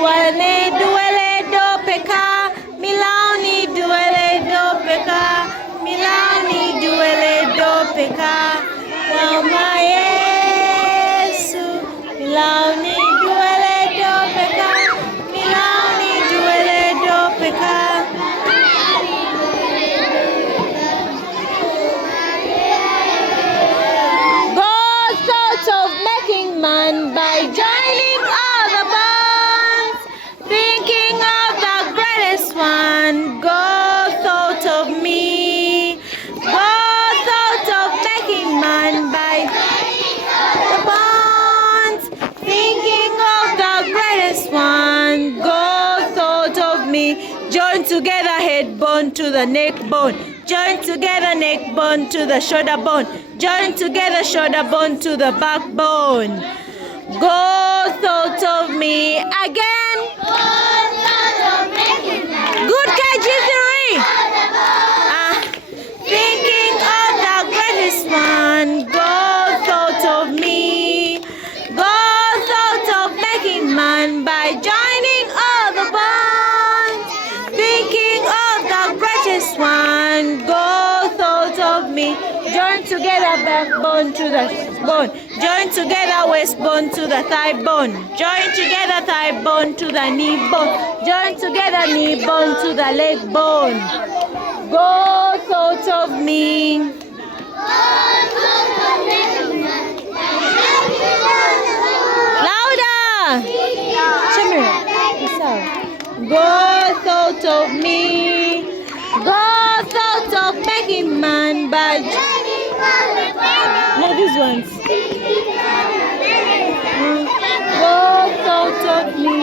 duale duele do peka, milauni duele do peka, milauni duele do peka. Mama Yesu, milauni duele do peka, milauni duele do peka. God thought of making man by joining all the bonds, thinking of the greatest one. God thought of me. God thought of making man by the bonds, thinking of the greatest one. God thought of me. Join together head bone to the neck bone. Join together neck bone to the shoulder bone. Join together shoulder bone to the backbone. God thought of me again. Good KG3. Thinking of the greatest one. God thought of me. God thought of making man by joining all the bonds. Thinking of the greatest one. God thought of me. Join together backbone to the bone. Join together waist bone to the thigh bone. Join together thigh bone to the knee bone. Join together knee bone to the leg bone. God thought of me. Louder! God thought of me. God thought of making man by no, these ones. God thought of me.